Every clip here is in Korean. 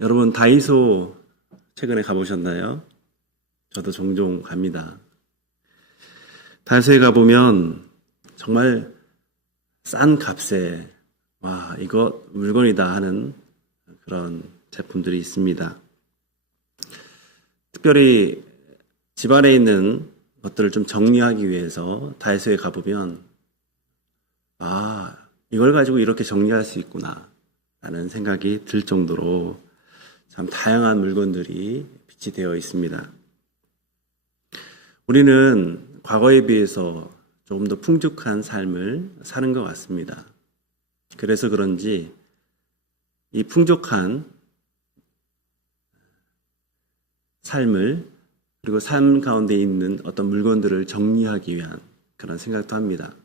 여러분 다이소 최근에 가보셨나요? 저도 종종 갑니다. 다이소에 가보면 정말 싼 값에 와 이거 물건이다 하는 그런 제품들이 있습니다. 특별히 집안에 있는 것들을 좀 정리하기 위해서 다이소에 가보면 이걸 가지고 이렇게 정리할 수 있구나 라는 생각이 들 정도로 참 다양한 물건들이 비치되어 있습니다. 우리는 과거에 비해서 조금 더 풍족한 삶을 사는 것 같습니다. 그래서 그런지 이 풍족한 삶을 그리고 삶 가운데 있는 어떤 물건들을 정리하기 위한 그런 생각도 합니다.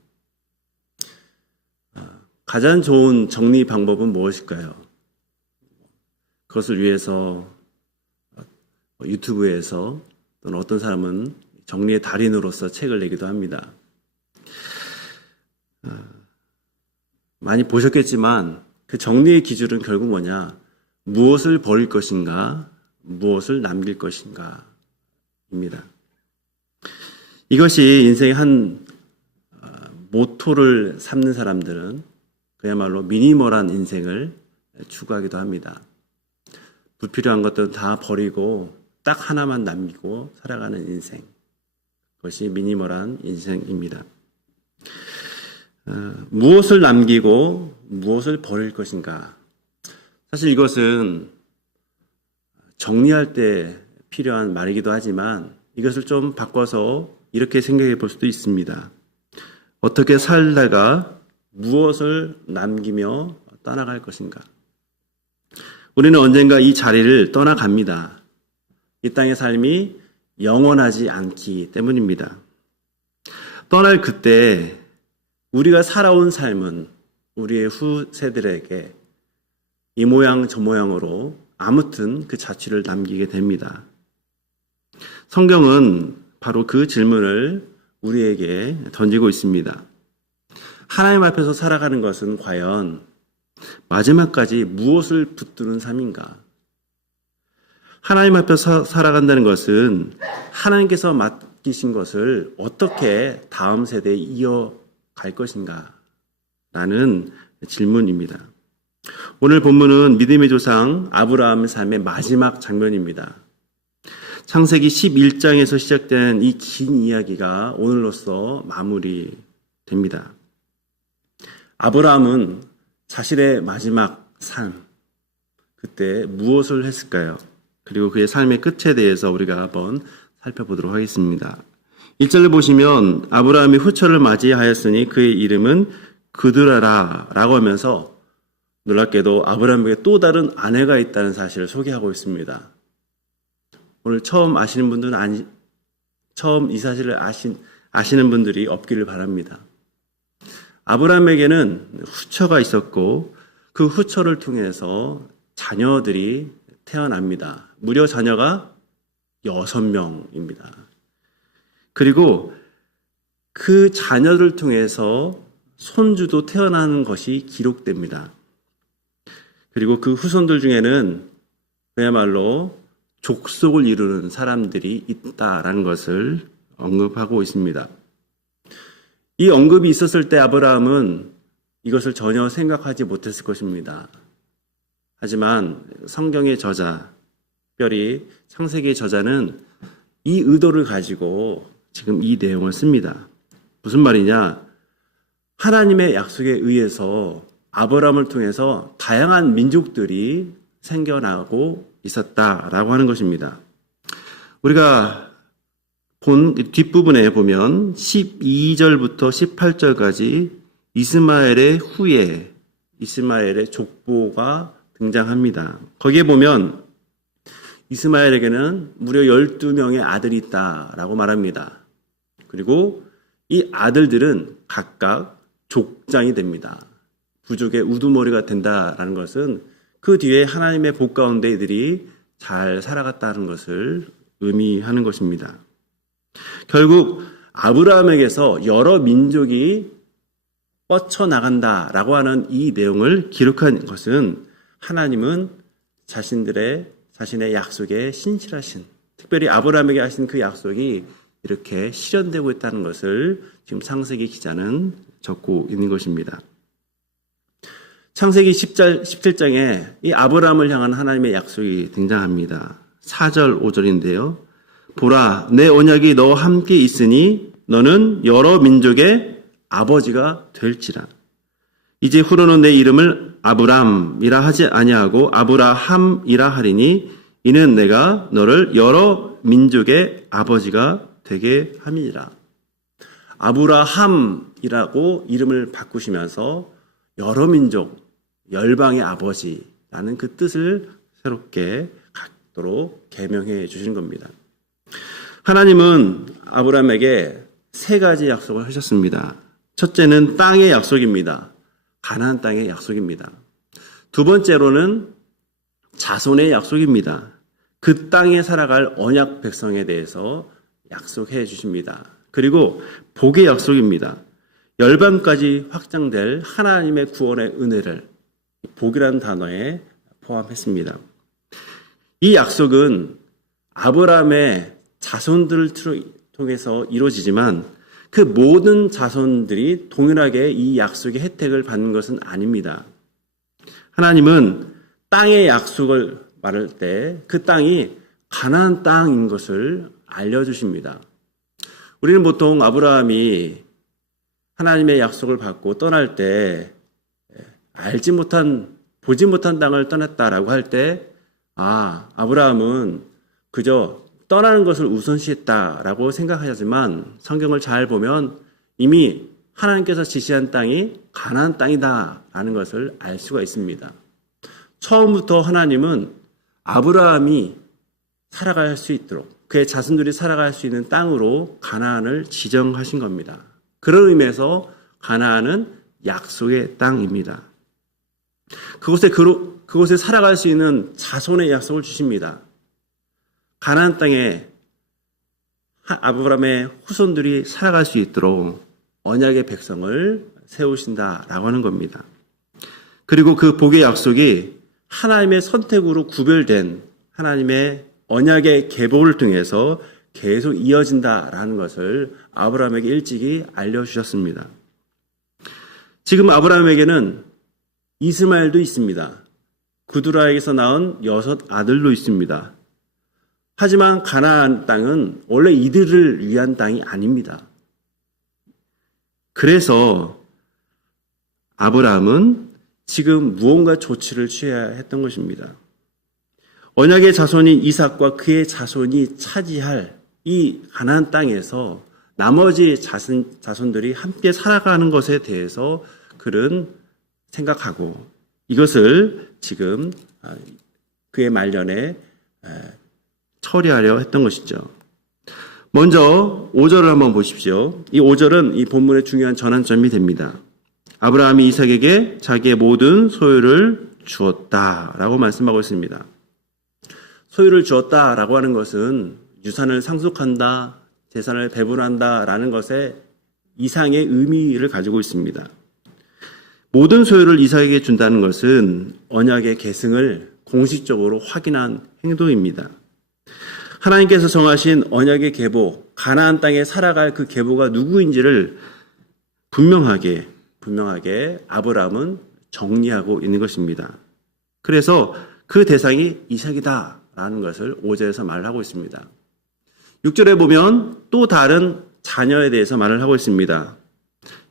가장 좋은 정리 방법은 무엇일까요? 그것을 위해서 유튜브에서 또는 어떤 사람은 정리의 달인으로서 책을 내기도 합니다. 많이 보셨겠지만 그 정리의 기준은 결국 뭐냐? 무엇을 버릴 것인가? 무엇을 남길 것인가? 입니다. 이것이 인생의 한 모토를 삼는 사람들은 그야말로 미니멀한 인생을 추구하기도 합니다. 불필요한 것들은 다 버리고 딱 하나만 남기고 살아가는 인생. 그것이 미니멀한 인생입니다. 무엇을 남기고 무엇을 버릴 것인가. 사실 이것은 정리할 때 필요한 말이기도 하지만 이것을 좀 바꿔서 이렇게 생각해 볼 수도 있습니다. 어떻게 살다가 무엇을 남기며 떠나갈 것인가. 우리는 언젠가 이 자리를 떠나갑니다. 이 땅의 삶이 영원하지 않기 때문입니다. 떠날 그때 우리가 살아온 삶은 우리의 후세들에게 이 모양 저 모양으로 아무튼 그 자취를 남기게 됩니다. 성경은 바로 그 질문을 우리에게 던지고 있습니다. 하나님 앞에서 살아가는 것은 과연 마지막까지 무엇을 붙드는 삶인가? 하나님 앞에서 살아간다는 것은 하나님께서 맡기신 것을 어떻게 다음 세대에 이어갈 것인가? 라는 질문입니다. 오늘 본문은 믿음의 조상 아브라함의 삶의 마지막 장면입니다. 창세기 11장에서 시작된 이 긴 이야기가 오늘로써 마무리됩니다. 아브라함은 자신의 마지막 삶, 그때 무엇을 했을까요? 그리고 그의 삶의 끝에 대해서 우리가 한번 살펴보도록 하겠습니다. 1절을 보시면 아브라함이 후처를 맞이하였으니 그의 이름은 그드라라 라고 하면서 놀랍게도 아브라함에게 또 다른 아내가 있다는 사실을 소개하고 있습니다. 오늘 처음 아시는 분들은 처음 이 사실을 아시는 분들이 없기를 바랍니다. 아브라함에게는 후처가 있었고 그 후처를 통해서 자녀들이 태어납니다. 무려 자녀가 6명입니다. 그리고 그 자녀를 통해서 손주도 태어나는 것이 기록됩니다. 그리고 그 후손들 중에는 그야말로 족속을 이루는 사람들이 있다라는 것을 언급하고 있습니다. 이 언급이 있었을 때 아브라함은 이것을 전혀 생각하지 못했을 것입니다. 하지만 성경의 저자, 특별히 창세기의 저자는 이 의도를 가지고 지금 이 내용을 씁니다. 무슨 말이냐? 하나님의 약속에 의해서 아브라함을 통해서 다양한 민족들이 생겨나고 있었다라고 하는 것입니다. 우리가 본 뒷부분에 보면 12절부터 18절까지 이스마엘의 후예, 이스마엘의 족보가 등장합니다. 거기에 보면 이스마엘에게는 무려 12명의 아들이 있다라고 말합니다. 그리고 이 아들들은 각각 족장이 됩니다. 부족의 우두머리가 된다라는 것은 그 뒤에 하나님의 복 가운데 이들이 잘 살아갔다는 것을 의미하는 것입니다. 결국 아브라함에게서 여러 민족이 뻗쳐나간다라고 하는 이 내용을 기록한 것은 하나님은 자신의 약속에 신실하신, 특별히 아브라함에게 하신 그 약속이 이렇게 실현되고 있다는 것을 지금 창세기 기자는 적고 있는 것입니다. 창세기 17장에 이 아브라함을 향한 하나님의 약속이 등장합니다. 4절, 5절인데요. 보라, 내 언약이 너와 함께 있으니 너는 여러 민족의 아버지가 될지라. 이제 후로는 내 이름을 아브람이라 하지 아니하고 아브라함이라 하리니 이는 내가 너를 여러 민족의 아버지가 되게 함이니라. 아브라함이라고 이름을 바꾸시면서 여러 민족, 열방의 아버지라는 그 뜻을 새롭게 갖도록 계명해 주시는 겁니다. 하나님은 아브라함에게 세 가지 약속을 하셨습니다. 첫째는 땅의 약속입니다. 가나안 땅의 약속입니다. 두 번째로는 자손의 약속입니다. 그 땅에 살아갈 언약 백성에 대해서 약속해 주십니다. 그리고 복의 약속입니다. 열방까지 확장될 하나님의 구원의 은혜를 복이라는 단어에 포함했습니다. 이 약속은 아브라함의 자손들을 통해서 이루어지지만 그 모든 자손들이 동일하게 이 약속의 혜택을 받는 것은 아닙니다. 하나님은 땅의 약속을 말할 때 그 땅이 가나안 땅인 것을 알려주십니다. 우리는 보통 아브라함이 하나님의 약속을 받고 떠날 때 보지 못한 땅을 떠났다라고 할 때 아브라함은 그저 떠나는 것을 우선시했다라고 생각하지만 성경을 잘 보면 이미 하나님께서 지시한 땅이 가나안 땅이다라는 것을 알 수가 있습니다. 처음부터 하나님은 아브라함이 살아갈 수 있도록 그의 자손들이 살아갈 수 있는 땅으로 가나안을 지정하신 겁니다. 그런 의미에서 가나안은 약속의 땅입니다. 그곳에 살아갈 수 있는 자손의 약속을 주십니다. 가나안 땅에 아브라함의 후손들이 살아갈 수 있도록 언약의 백성을 세우신다라고 하는 겁니다. 그리고 그 복의 약속이 하나님의 선택으로 구별된 하나님의 언약의 계보를 통해서 계속 이어진다라는 것을 아브라함에게 일찍이 알려주셨습니다. 지금 아브라함에게는 이스마엘도 있습니다. 구두라에게서 낳은 6 아들도 있습니다. 하지만 가나안 땅은 원래 이들을 위한 땅이 아닙니다. 그래서 아브라함은 지금 무언가 조치를 취해야 했던 것입니다. 언약의 자손인 이삭과 그의 자손이 차지할 이 가나안 땅에서 나머지 자손들이 함께 살아가는 것에 대해서 그는 생각하고 이것을 지금 그의 말년에 처리하려 했던 것이죠. 먼저 5절을 한번 보십시오. 이 5절은 이 본문의 중요한 전환점이 됩니다. 아브라함이 이삭에게 자기의 모든 소유를 주었다라고 말씀하고 있습니다. 소유를 주었다라고 하는 것은 유산을 상속한다, 재산을 배분한다라는 것에 이상의 의미를 가지고 있습니다. 모든 소유를 이삭에게 준다는 것은 언약의 계승을 공식적으로 확인한 행동입니다. 하나님께서 정하신 언약의 계보, 가나안 땅에 살아갈 그 계보가 누구인지를 분명하게 아브라함은 정리하고 있는 것입니다. 그래서 그 대상이 이삭이다라는 것을 5절에서 말을 하고 있습니다. 6절에 보면 또 다른 자녀에 대해서 말을 하고 있습니다.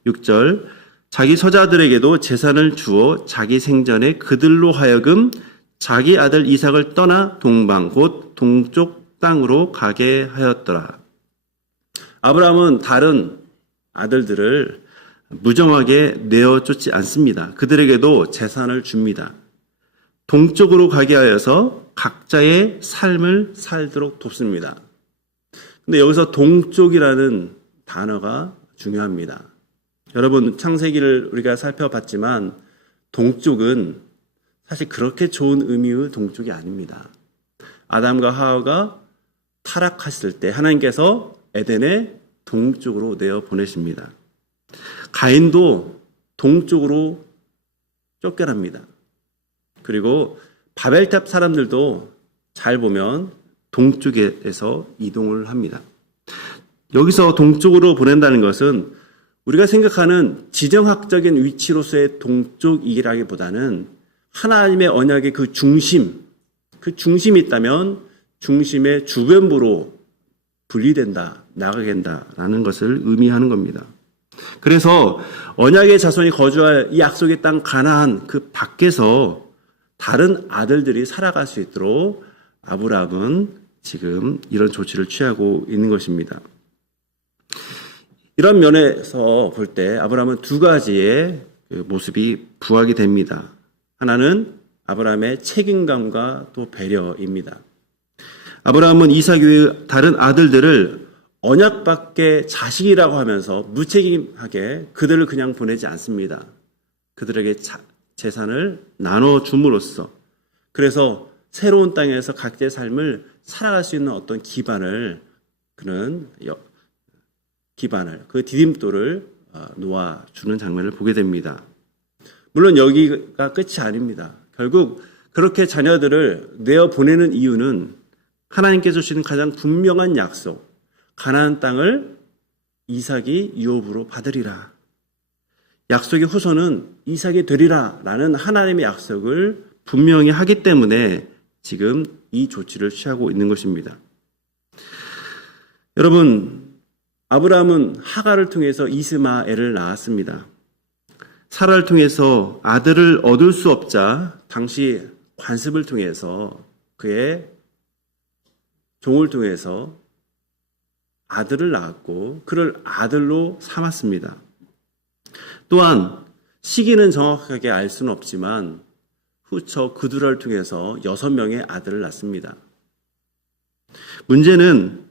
6절, 자기 서자들에게도 재산을 주어 자기 생전에 그들로 하여금 자기 아들 이삭을 떠나 동방 곧 동쪽 땅으로 가게 하였더라. 아브라함은 다른 아들들을 무정하게 내어쫓지 않습니다. 그들에게도 재산을 줍니다. 동쪽으로 가게 하여서 각자의 삶을 살도록 돕습니다. 근데 여기서 동쪽이라는 단어가 중요합니다. 여러분, 창세기를 우리가 살펴봤지만 동쪽은 사실 그렇게 좋은 의미의 동쪽이 아닙니다. 아담과 하와가 타락했을 때 하나님께서 에덴의 동쪽으로 내어 보내십니다. 가인도 동쪽으로 쫓겨납니다. 그리고 바벨탑 사람들도 잘 보면 동쪽에서 이동을 합니다. 여기서 동쪽으로 보낸다는 것은 우리가 생각하는 지정학적인 위치로서의 동쪽이라기보다는 하나님의 언약의 그 중심이 있다면 중심의 주변부로 분리된다, 나가게 된다라는 것을 의미하는 겁니다. 그래서 언약의 자손이 거주할 이 약속의 땅 가나안 그 밖에서 다른 아들들이 살아갈 수 있도록 아브라함은 지금 이런 조치를 취하고 있는 것입니다. 이런 면에서 볼 때 아브라함은 두 가지의 모습이 부각이 됩니다. 하나는 아브라함의 책임감과 또 배려입니다. 아브라함은 이삭 외의 다른 아들들을 언약밖에 자식이라고 하면서 무책임하게 그들을 그냥 보내지 않습니다. 그들에게 재산을 나눠줌으로써 그래서 새로운 땅에서 각자의 삶을 살아갈 수 있는 어떤 기반을 그 디딤돌을 놓아주는 장면을 보게 됩니다. 물론 여기가 끝이 아닙니다. 결국 그렇게 자녀들을 내어보내는 이유는 하나님께서 주시는 가장 분명한 약속, 가나안 땅을 이삭이 유업으로 받으리라. 약속의 후손은 이삭이 되리라 라는 하나님의 약속을 분명히 하기 때문에 지금 이 조치를 취하고 있는 것입니다. 여러분, 아브라함은 하갈을 통해서 이스마엘을 낳았습니다. 사라를 통해서 아들을 얻을 수 없자 당시 관습을 통해서 그의 종을 통해서 아들을 낳았고 그를 아들로 삼았습니다. 또한 시기는 정확하게 알 수는 없지만 후처 그두라를 통해서 6명의 아들을 낳습니다. 문제는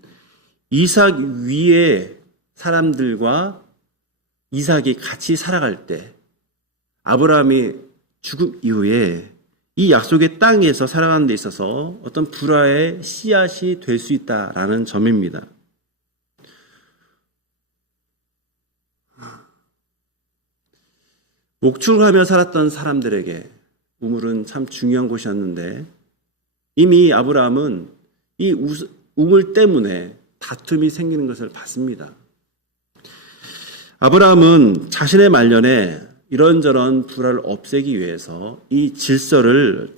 이삭 위의 사람들과 이삭이 같이 살아갈 때 아브라함이 죽음 이후에 이 약속의 땅에서 살아가는 데 있어서 어떤 불화의 씨앗이 될 수 있다라는 점입니다. 목축하며 살았던 사람들에게 우물은 참 중요한 곳이었는데 이미 아브라함은 이 우물 때문에 다툼이 생기는 것을 봤습니다. 아브라함은 자신의 말년에 이런저런 불화를 없애기 위해서 이 질서를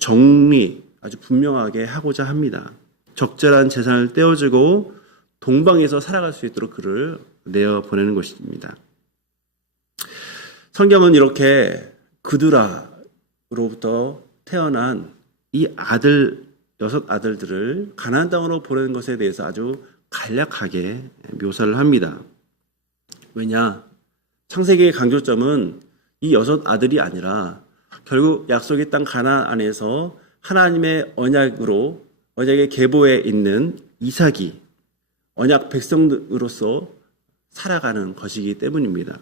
아주 분명하게 하고자 합니다. 적절한 재산을 떼어주고 동방에서 살아갈 수 있도록 그를 내어보내는 것입니다. 성경은 이렇게 그두라로부터 태어난 이 6 아들들을 가나안 땅으로 보내는 것에 대해서 아주 간략하게 묘사를 합니다. 왜냐? 창세기의 강조점은 이 6 아들이 아니라 결국 약속의 땅 가나안 안에서 하나님의 언약의 계보에 있는 이삭이 언약 백성으로서 살아가는 것이기 때문입니다.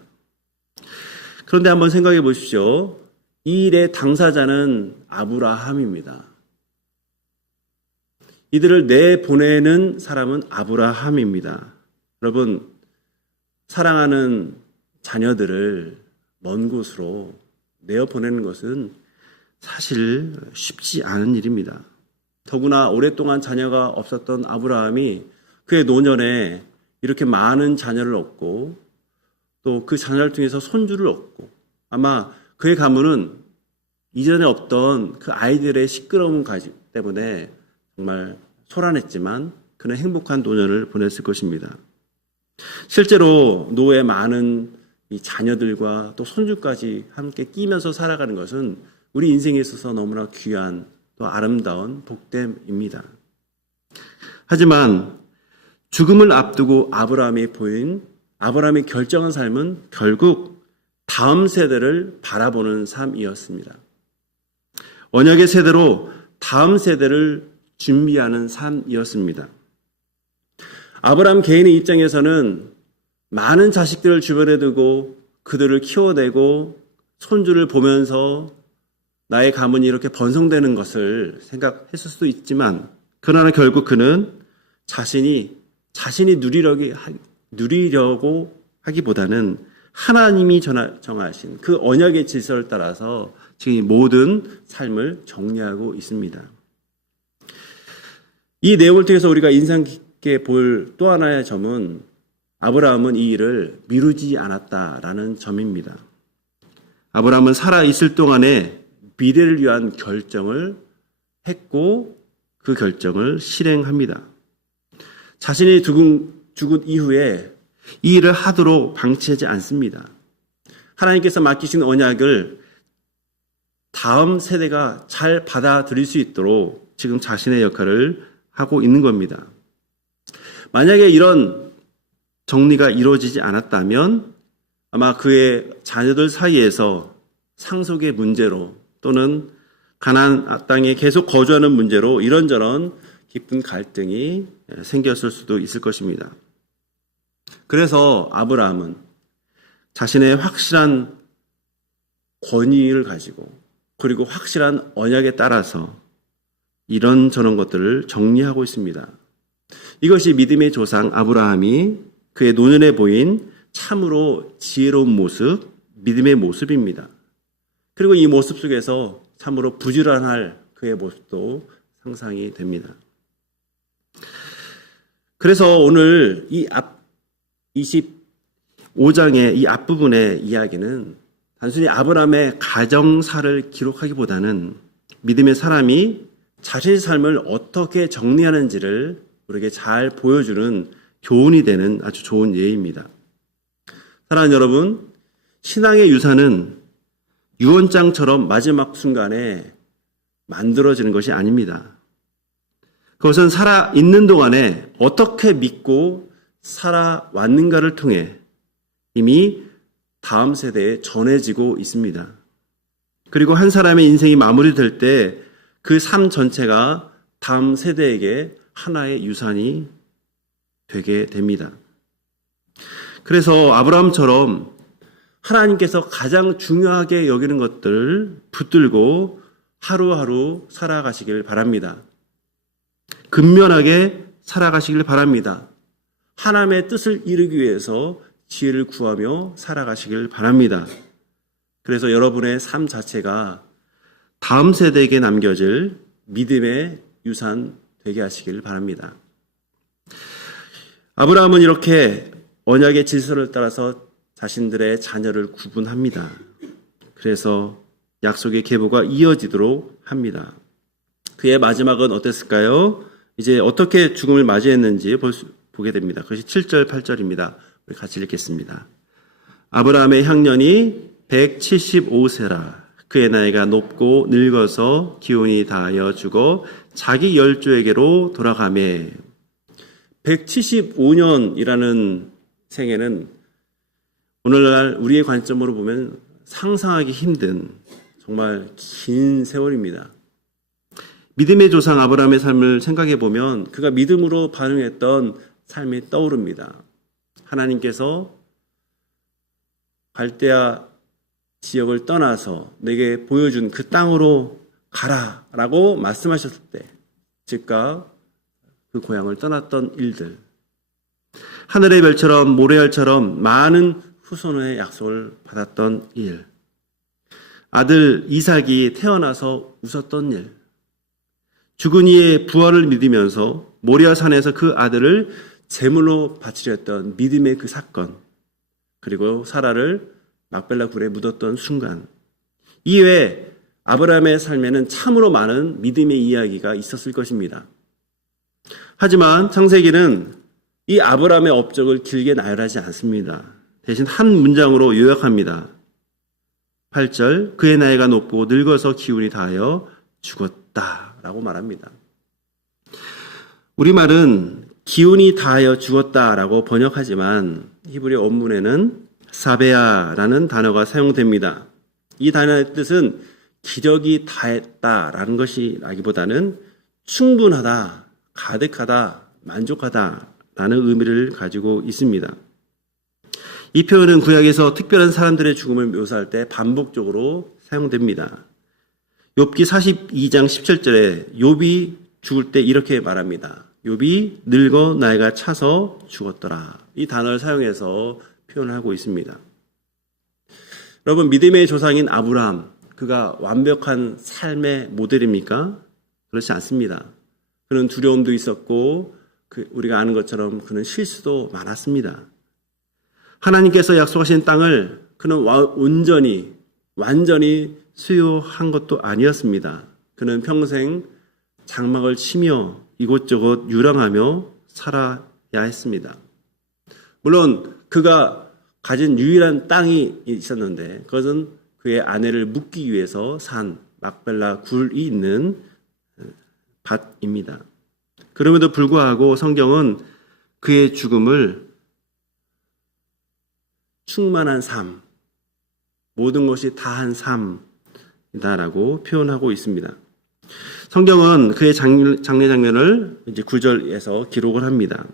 그런데 한번 생각해 보십시오. 이 일의 당사자는 아브라함입니다. 이들을 내보내는 사람은 아브라함입니다. 여러분, 사랑하는 자녀들을 먼 곳으로 내어보내는 것은 사실 쉽지 않은 일입니다. 더구나 오랫동안 자녀가 없었던 아브라함이 그의 노년에 이렇게 많은 자녀를 얻고 또 그 자녀를 통해서 손주를 얻고 아마 그의 가문은 이전에 없던 그 아이들의 시끄러움 때문에 정말 소란했지만 그는 행복한 노년을 보냈을 것입니다. 실제로 노후에 많은 이 자녀들과 또 손주까지 함께 끼면서 살아가는 것은 우리 인생에 있어서 너무나 귀한 또 아름다운 복됨입니다. 하지만 죽음을 앞두고 아브라함이 결정한 삶은 결국 다음 세대를 바라보는 삶이었습니다. 언약의 세대로 다음 세대를 준비하는 삶이었습니다. 아브라함 개인의 입장에서는 많은 자식들을 주변에 두고 그들을 키워내고 손주를 보면서 나의 가문이 이렇게 번성되는 것을 생각했을 수도 있지만 그러나 결국 그는 자신이 누리려고 하기보다는 하나님이 정하신 그 언약의 질서를 따라서 지금 이 모든 삶을 정리하고 있습니다. 이 내용을 통해서 우리가 인상 깊게 볼 또 하나의 점은 아브라함은 이 일을 미루지 않았다라는 점입니다. 아브라함은 살아 있을 동안에 미래를 위한 결정을 했고 그 결정을 실행합니다. 자신이 죽은 이후에 이 일을 하도록 방치하지 않습니다. 하나님께서 맡기신 언약을 다음 세대가 잘 받아들일 수 있도록 지금 자신의 역할을 하고 있는 겁니다. 만약에 이런 정리가 이루어지지 않았다면 아마 그의 자녀들 사이에서 상속의 문제로 또는 가나안 땅에 계속 거주하는 문제로 이런저런 깊은 갈등이 생겼을 수도 있을 것입니다. 그래서 아브라함은 자신의 확실한 권위를 가지고 그리고 확실한 언약에 따라서 이런저런 것들을 정리하고 있습니다. 이것이 믿음의 조상 아브라함이 그의 노년에 보인 참으로 지혜로운 모습, 믿음의 모습입니다. 그리고 이 모습 속에서 참으로 부지런할 그의 모습도 상상이 됩니다. 그래서 오늘 이 25장의 이 앞부분의 이야기는 단순히 아브라함의 가정사를 기록하기보다는 믿음의 사람이 자신의 삶을 어떻게 정리하는지를 우리에게 잘 보여주는 교훈이 되는 아주 좋은 예입니다. 사랑하는 여러분, 신앙의 유산은 유언장처럼 마지막 순간에 만들어지는 것이 아닙니다. 그것은 살아있는 동안에 어떻게 믿고 살아왔는가를 통해 이미 다음 세대에 전해지고 있습니다. 그리고 한 사람의 인생이 마무리될 때 그 삶 전체가 다음 세대에게 하나의 유산이 되게 됩니다. 그래서 아브라함처럼 하나님께서 가장 중요하게 여기는 것들을 붙들고 하루하루 살아가시길 바랍니다. 근면하게 살아가시길 바랍니다. 하나님의 뜻을 이루기 위해서 지혜를 구하며 살아가시길 바랍니다. 그래서 여러분의 삶 자체가 다음 세대에게 남겨질 믿음의 유산 되게 하시길 바랍니다. 아브라함은 이렇게 언약의 질서를 따라서 자신들의 자녀를 구분합니다. 그래서 약속의 계보가 이어지도록 합니다. 그의 마지막은 어땠을까요? 이제 어떻게 죽음을 맞이했는지 보게 됩니다. 그것이 7절, 8절입니다. 우리 같이 읽겠습니다. 아브라함의 향년이 175세라. 그의 나이가 높고 늙어서 기운이 다하여 죽어 자기 열조에게로 돌아가매. 175년이라는 생애는 오늘날 우리의 관점으로 보면 상상하기 힘든 정말 긴 세월입니다. 믿음의 조상 아브라함의 삶을 생각해 보면 그가 믿음으로 반응했던 삶이 떠오릅니다. 하나님께서 갈대아 지역을 떠나서 내게 보여준 그 땅으로 가라라고 말씀하셨을 때 즉각 그 고향을 떠났던 일들, 하늘의 별처럼 모래알처럼 많은 후손의 약속을 받았던 일, 아들 이삭이 태어나서 웃었던 일, 죽은 이의 부활을 믿으면서 모리아 산에서 그 아들을 제물로 바치려 했던 믿음의 그 사건, 그리고 사라를 막벨라 굴에 묻었던 순간, 이외에 아브라함의 삶에는 참으로 많은 믿음의 이야기가 있었을 것입니다. 하지만 창세기는 이 아브라함의 업적을 길게 나열하지 않습니다. 대신 한 문장으로 요약합니다. 8절, 그의 나이가 높고 늙어서 기운이 다하여 죽었다라고 말합니다. 우리말은 기운이 다하여 죽었다라고 번역하지만 히브리 원문에는 사베아라는 단어가 사용됩니다. 이 단어의 뜻은 기력이 다했다라는 것이라기보다는 충분하다, 가득하다, 만족하다라는 의미를 가지고 있습니다. 이 표현은 구약에서 특별한 사람들의 죽음을 묘사할 때 반복적으로 사용됩니다. 욥기 42장 17절에 욥이 죽을 때 이렇게 말합니다. 욥이 늙어 나이가 차서 죽었더라. 이 단어를 사용해서 표현을 하고 있습니다. 여러분, 믿음의 조상인 아브라함, 그가 완벽한 삶의 모델입니까? 그렇지 않습니다. 그는 두려움도 있었고 우리가 아는 것처럼 그는 실수도 많았습니다. 하나님께서 약속하신 땅을 그는 완전히 수용한 것도 아니었습니다. 그는 평생 장막을 치며 이곳저곳 유랑하며 살아야 했습니다. 물론 그가 가진 유일한 땅이 있었는데 그것은 그의 아내를 묻기 위해서 산 막벨라 굴이 있는 밭입니다. 그럼에도 불구하고 성경은 그의 죽음을 충만한 삶, 모든 것이 다한 삶이다라고 표현하고 있습니다. 성경은 그의 장례 장면을 이제 9절에서 기록을 합니다.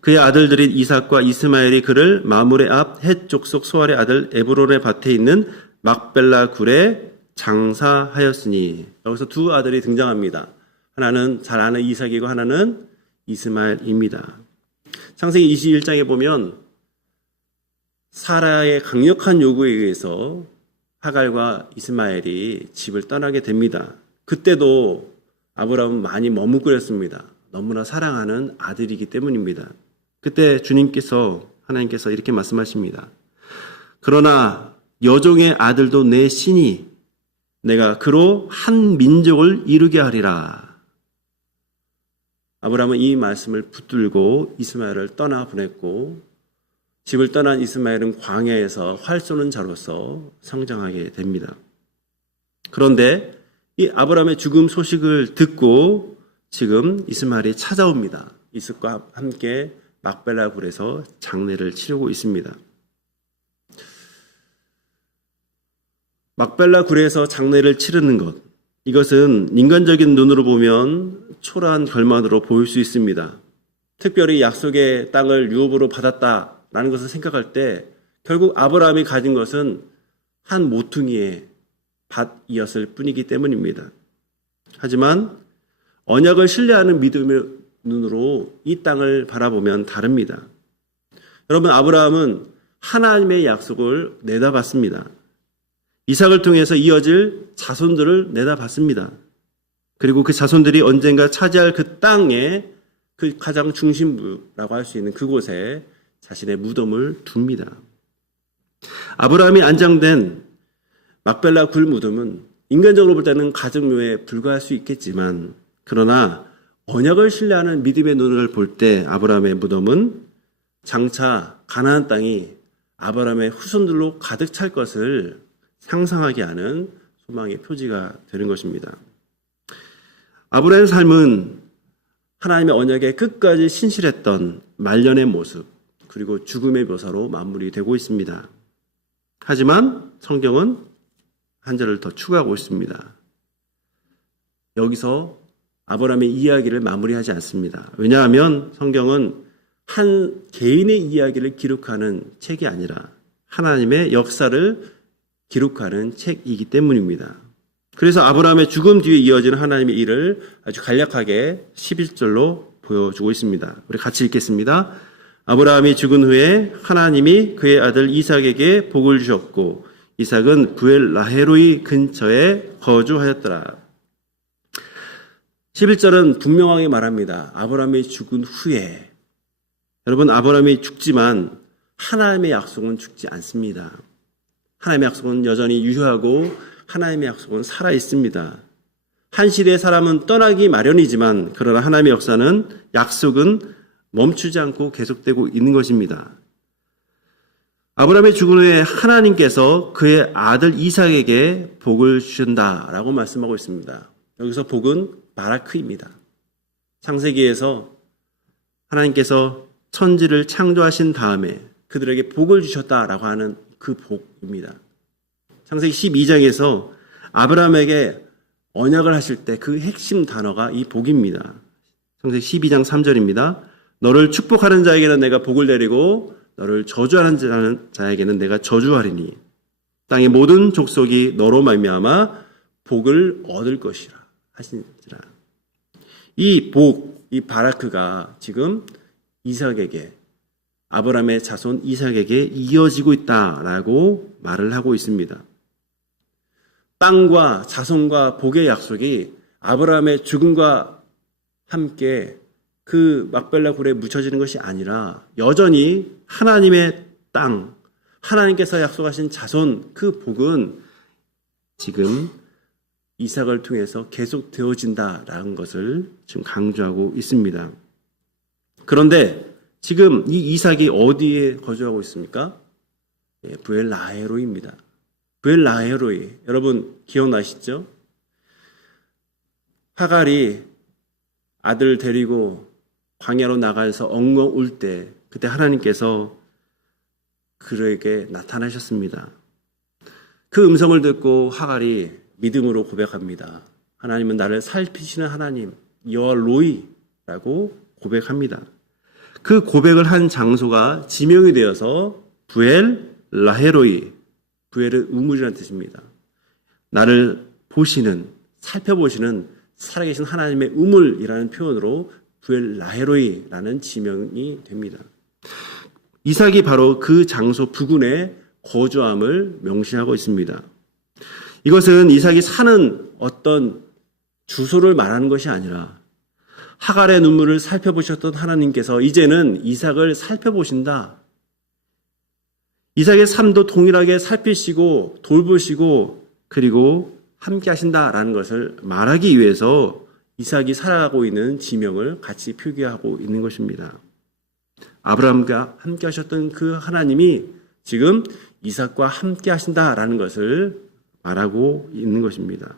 그의 아들들인 이삭과 이스마엘이 그를 마므레 앞 헷 족속 소알의 아들 에브론의 밭에 있는 막벨라 굴에 장사하였으니, 여기서 두 아들이 등장합니다. 하나는 잘 아는 이삭이고 하나는 이스마엘입니다. 창세기 21장에 보면 사라의 강력한 요구에 의해서 하갈과 이스마엘이 집을 떠나게 됩니다. 그때도 아브라함은 많이 머뭇거렸습니다. 너무나 사랑하는 아들이기 때문입니다. 그때 하나님께서 이렇게 말씀하십니다. 그러나 여종의 아들도 내 신이 내가 그로 한 민족을 이루게 하리라. 아브라함은 이 말씀을 붙들고 이스마엘을 떠나 보냈고, 집을 떠난 이스마엘은 광야에서 활 쏘는 자로서 성장하게 됩니다. 그런데 이 아브라함의 죽음 소식을 듣고 지금 이스마엘이 찾아옵니다. 이삭과 함께 막벨라 굴에서 장례를 치르고 있습니다. 막벨라 굴에서 장례를 치르는 것, 이것은 인간적인 눈으로 보면 초라한 결말으로 보일 수 있습니다. 특별히 약속의 땅을 유업으로 받았다라는 것을 생각할 때 결국 아브라함이 가진 것은 한 모퉁이의 밭이었을 뿐이기 때문입니다. 하지만 언약을 신뢰하는 믿음의 눈으로 이 땅을 바라보면 다릅니다. 여러분, 아브라함은 하나님의 약속을 내다봤습니다. 이삭을 통해서 이어질 자손들을 내다봤습니다. 그리고 그 자손들이 언젠가 차지할 그 땅에 그 가장 중심부라고 할 수 있는 그곳에 자신의 무덤을 둡니다. 아브라함이 안장된 막벨라 굴 무덤은 인간적으로 볼 때는 가정묘에 불과할 수 있겠지만, 그러나 언약을 신뢰하는 믿음의 눈을 볼 때 아브라함의 무덤은 장차 가나안 땅이 아브라함의 후손들로 가득 찰 것을 상상하게 하는 소망의 표지가 되는 것입니다. 아브라함의 삶은 하나님의 언약에 끝까지 신실했던 말년의 모습, 그리고 죽음의 묘사로 마무리되고 있습니다. 하지만 성경은 한 절을 더 추가하고 있습니다. 여기서 아브라함의 이야기를 마무리하지 않습니다. 왜냐하면 성경은 한 개인의 이야기를 기록하는 책이 아니라 하나님의 역사를 기록하는 책이기 때문입니다. 그래서 아브라함의 죽음 뒤에 이어지는 하나님의 일을 아주 간략하게 11절로 보여주고 있습니다. 우리 같이 읽겠습니다. 아브라함이 죽은 후에 하나님이 그의 아들 이삭에게 복을 주셨고 이삭은 부엘 라헤로이 근처에 거주하였더라. 11절은 분명하게 말합니다. 아브라함이 죽은 후에. 여러분, 아브라함이 죽지만 하나님의 약속은 죽지 않습니다. 하나님의 약속은 여전히 유효하고 하나님의 약속은 살아있습니다. 한 시대의 사람은 떠나기 마련이지만 그러나 하나님의 역사는 약속은 멈추지 않고 계속되고 있는 것입니다. 아브라함의 죽은 후에 하나님께서 그의 아들 이삭에게 복을 주신다라고 말씀하고 있습니다. 여기서 복은 바라크입니다. 창세기에서 하나님께서 천지를 창조하신 다음에 그들에게 복을 주셨다라고 하는 그 복입니다. 창세기 12장에서 아브라함에게 언약을 하실 때 그 핵심 단어가 이 복입니다. 창세기 12장 3절입니다. 너를 축복하는 자에게는 내가 복을 내리고 너를 저주하는 자에게는 내가 저주하리니 땅의 모든 족속이 너로 말미암아 복을 얻을 것이라 하시니라. 이 복, 이 바라크가 지금 이삭에게 아브라함의 자손 이삭에게 이어지고 있다라고 말을 하고 있습니다. 땅과 자손과 복의 약속이 아브라함의 죽음과 함께 그 막벨라 굴에 묻혀지는 것이 아니라 여전히 하나님의 땅, 하나님께서 약속하신 자손, 그 복은 지금 이삭을 통해서 계속 되어진다라는 것을 지금 강조하고 있습니다. 그런데 지금 이 이삭이 어디에 거주하고 있습니까? 브엘라헤로이입니다. 브엘라헤로이. 여러분 기억나시죠? 하갈이 아들 데리고 광야로 나가서 엉엉 울 때 그때 하나님께서 그에게 나타나셨습니다. 그 음성을 듣고 하갈이 믿음으로 고백합니다. 하나님은 나를 살피시는 하나님, 여호와 로이라고 고백합니다. 그 고백을 한 장소가 지명이 되어서 부엘 라헤로이, 부엘은 우물이라는 뜻입니다. 나를 보시는, 살펴보시는 살아계신 하나님의 우물이라는 표현으로 부엘 라헤로이라는 지명이 됩니다. 이삭이 바로 그 장소 부근에 거주함을 명시하고 있습니다. 이것은 이삭이 사는 어떤 주소를 말하는 것이 아니라 하갈의 눈물을 살펴보셨던 하나님께서 이제는 이삭을 살펴보신다. 이삭의 삶도 동일하게 살피시고 돌보시고 그리고 함께 하신다라는 것을 말하기 위해서 이삭이 살아가고 있는 지명을 같이 표기하고 있는 것입니다. 아브라함과 함께 하셨던 그 하나님이 지금 이삭과 함께 하신다라는 것을 말하고 있는 것입니다.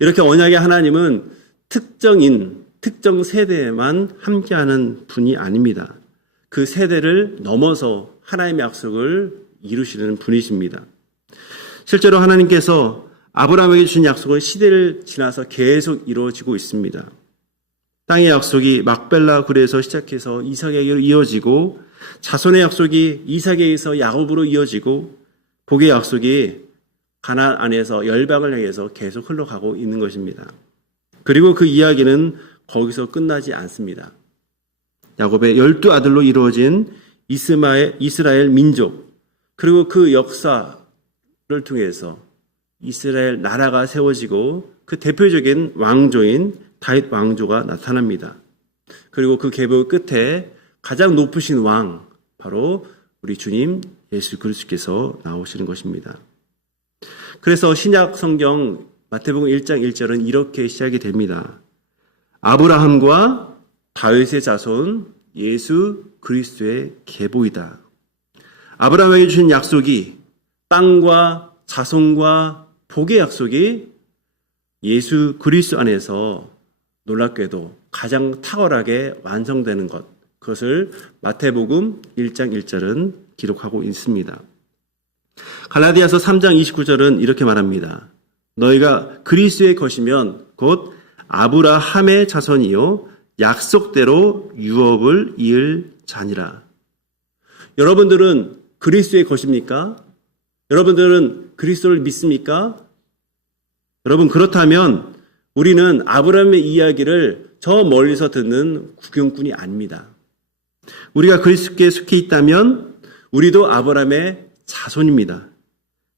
이렇게 언약의 하나님은 특정인, 특정 세대에만 함께하는 분이 아닙니다. 그 세대를 넘어서 하나님의 약속을 이루시는 분이십니다. 실제로 하나님께서 아브라함에게 주신 약속은 시대를 지나서 계속 이루어지고 있습니다. 땅의 약속이 막벨라 굴에서 시작해서 이삭에게로 이어지고 자손의 약속이 이삭에게서 야곱으로 이어지고 복의 약속이 가나안 안에서 열방을 향해서 계속 흘러가고 있는 것입니다. 그리고 그 이야기는 거기서 끝나지 않습니다. 야곱의 12아들로 이루어진 이스라엘 민족, 그리고 그 역사를 통해서 이스라엘 나라가 세워지고 그 대표적인 왕조인 다윗 왕조가 나타납니다. 그리고 그 계보 끝에 가장 높으신 왕, 바로 우리 주님 예수 그리스도께서 나오시는 것입니다. 그래서 신약 성경 마태복음 1장 1절은 이렇게 시작이 됩니다. 아브라함과 다윗의 자손 예수 그리스도의 계보이다. 아브라함에게 주신 약속이 땅과 자손과 복의 약속이 예수 그리스도 안에서 놀랍게도 가장 탁월하게 완성되는 것, 그것을 마태복음 1장 1절은 기록하고 있습니다. 갈라디아서 3장 29절은 이렇게 말합니다. 너희가 그리스도의 것이면 곧 아브라함의 자손이요 약속대로 유업을 이을 자니라. 여러분들은 그리스도의 것입니까? 여러분들은 그리스도를 믿습니까? 여러분 그렇다면 우리는 아브라함의 이야기를 저 멀리서 듣는 구경꾼이 아닙니다. 우리가 그리스도께 속해 있다면 우리도 아브라함의 자손입니다.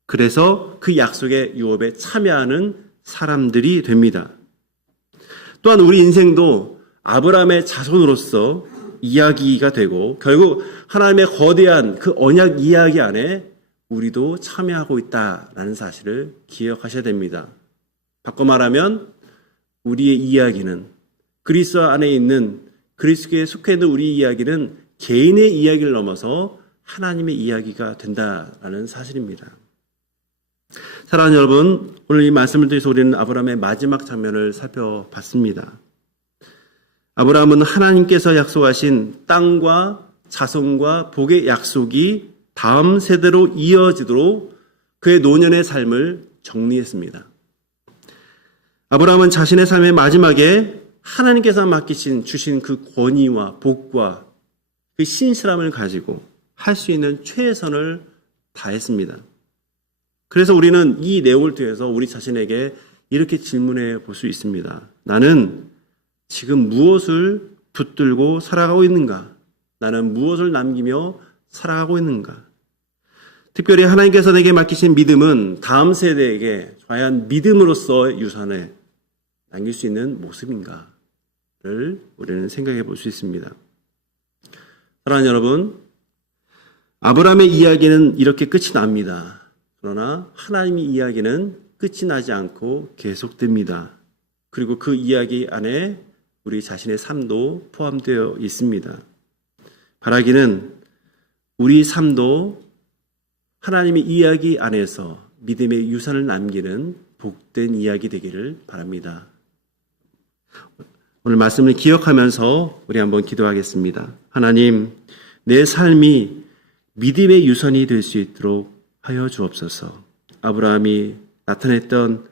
그래서 그 약속의 유업에 참여하는 사람들이 됩니다. 또한 우리 인생도 아브라함의 자손으로서 이야기가 되고 결국 하나님의 거대한 그 언약 이야기 안에 우리도 참여하고 있다라는 사실을 기억하셔야 됩니다. 바꿔 말하면 우리의 이야기는 그리스도 안에 있는 그리스도에 속해 있는 우리 이야기는 개인의 이야기를 넘어서 하나님의 이야기가 된다라는 사실입니다. 사랑하는 여러분, 오늘 이 말씀을 통해서 우리는 아브라함의 마지막 장면을 살펴봤습니다. 아브라함은 하나님께서 약속하신 땅과 자손과 복의 약속이 다음 세대로 이어지도록 그의 노년의 삶을 정리했습니다. 아브라함은 자신의 삶의 마지막에 하나님께서 주신 그 권위와 복과 그 신실함을 가지고 할 수 있는 최선을 다했습니다. 그래서 우리는 이 내용을 통해서 우리 자신에게 이렇게 질문해 볼 수 있습니다. 나는 지금 무엇을 붙들고 살아가고 있는가? 나는 무엇을 남기며 살아가고 있는가? 특별히 하나님께서 내게 맡기신 믿음은 다음 세대에게 과연 믿음으로써 유산을 남길 수 있는 모습인가를 우리는 생각해 볼 수 있습니다. 사랑하는 여러분, 아브라함의 이야기는 이렇게 끝이 납니다. 그러나 하나님의 이야기는 끝이 나지 않고 계속됩니다. 그리고 그 이야기 안에 우리 자신의 삶도 포함되어 있습니다. 바라기는 우리 삶도 하나님의 이야기 안에서 믿음의 유산을 남기는 복된 이야기 되기를 바랍니다. 오늘 말씀을 기억하면서 우리 한번 기도하겠습니다. 하나님, 내 삶이 믿음의 유산이 될 수 있도록 하여 주옵소서. 아브라함이 나타냈던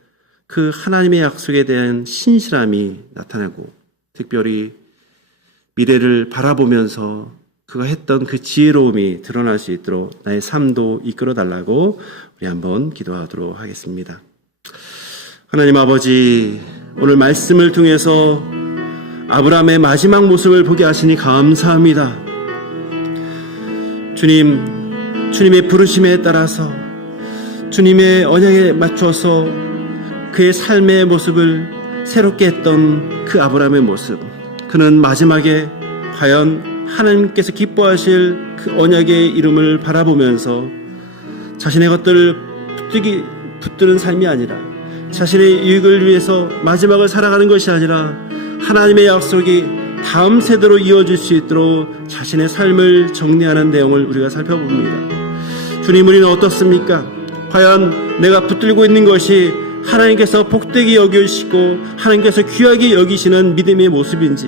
그 하나님의 약속에 대한 신실함이 나타나고 특별히 미래를 바라보면서 그가 했던 그 지혜로움이 드러날 수 있도록 나의 삶도 이끌어 달라고 우리 한번 기도하도록 하겠습니다. 하나님 아버지, 오늘 말씀을 통해서 아브라함의 마지막 모습을 보게 하시니 감사합니다. 주님의 부르심에 따라서 주님의 언약에 맞춰서 그의 삶의 모습을 새롭게 했던 그 아브라함의 모습, 그는 마지막에 과연 하나님께서 기뻐하실 그 언약의 이름을 바라보면서 자신의 것들을 붙드는 삶이 아니라 자신의 이익을 위해서 마지막을 살아가는 것이 아니라 하나님의 약속이 다음 세대로 이어질 수 있도록 자신의 삶을 정리하는 내용을 우리가 살펴봅니다. 주님, 우리는 어떻습니까? 과연 내가 붙들고 있는 것이 하나님께서 복되게 여기시고 하나님께서 귀하게 여기시는 믿음의 모습인지,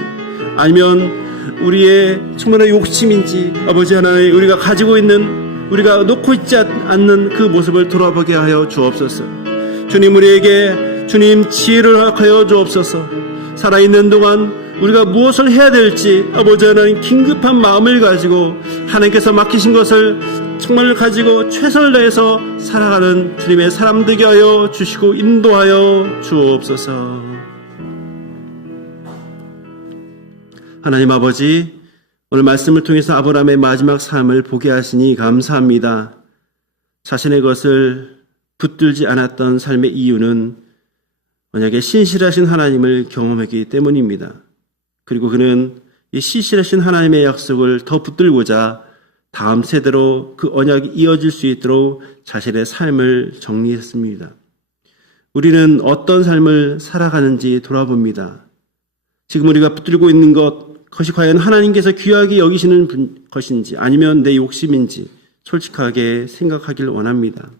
아니면 우리의 정말 욕심인지, 아버지 하나님, 우리가 가지고 있는, 우리가 놓고 있지 않는 그 모습을 돌아보게 하여 주옵소서. 주님, 우리에게 주님 지혜를 허락하여 주옵소서. 살아있는 동안 우리가 무엇을 해야 될지, 아버지 하나님, 긴급한 마음을 가지고 하나님께서 맡기신 것을 정말 가지고 최선을 다해서 살아가는 주님의 사람 되게 하여 주시고 인도하여 주옵소서. 하나님 아버지, 오늘 말씀을 통해서 아브라함의 마지막 삶을 보게 하시니 감사합니다. 자신의 것을 붙들지 않았던 삶의 이유는 만약에 신실하신 하나님을 경험했기 때문입니다. 그리고 그는 이 신실하신 하나님의 약속을 더 붙들고자 다음 세대로 그 언약이 이어질 수 있도록 자신의 삶을 정리했습니다. 우리는 어떤 삶을 살아가는지 돌아봅니다. 지금 우리가 붙들고 있는 것이 과연 하나님께서 귀하게 여기시는 것인지 아니면 내 욕심인지 솔직하게 생각하길 원합니다.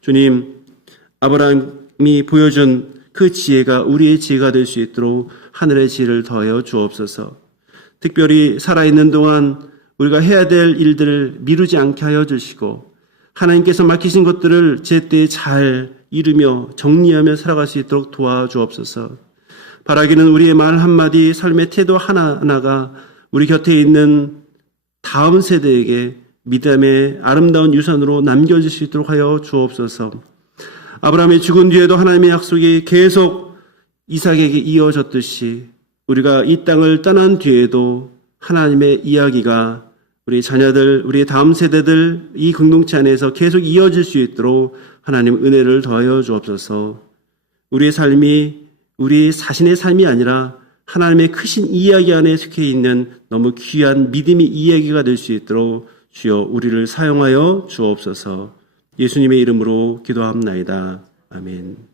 주님, 아브라함이 보여준 그 지혜가 우리의 지혜가 될 수 있도록 하늘의 지혜를 더하여 주옵소서. 특별히 살아있는 동안 우리가 해야 될 일들을 미루지 않게 하여 주시고 하나님께서 맡기신 것들을 제때에 잘 이루며 정리하며 살아갈 수 있도록 도와주옵소서. 바라기는 우리의 말 한마디, 삶의 태도 하나하나가 우리 곁에 있는 다음 세대에게 믿음의 아름다운 유산으로 남겨질 수 있도록 하여 주옵소서. 아브라함이 죽은 뒤에도 하나님의 약속이 계속 이삭에게 이어졌듯이 우리가 이 땅을 떠난 뒤에도 하나님의 이야기가 우리 자녀들, 우리 다음 세대들 이 공동체 안에서 계속 이어질 수 있도록 하나님 은혜를 더하여 주옵소서. 우리의 삶이 우리 자신의 삶이 아니라 하나님의 크신 이야기 안에 속해 있는 너무 귀한 믿음의 이야기가 될 수 있도록 주여 우리를 사용하여 주옵소서. 예수님의 이름으로 기도합나이다. 아멘.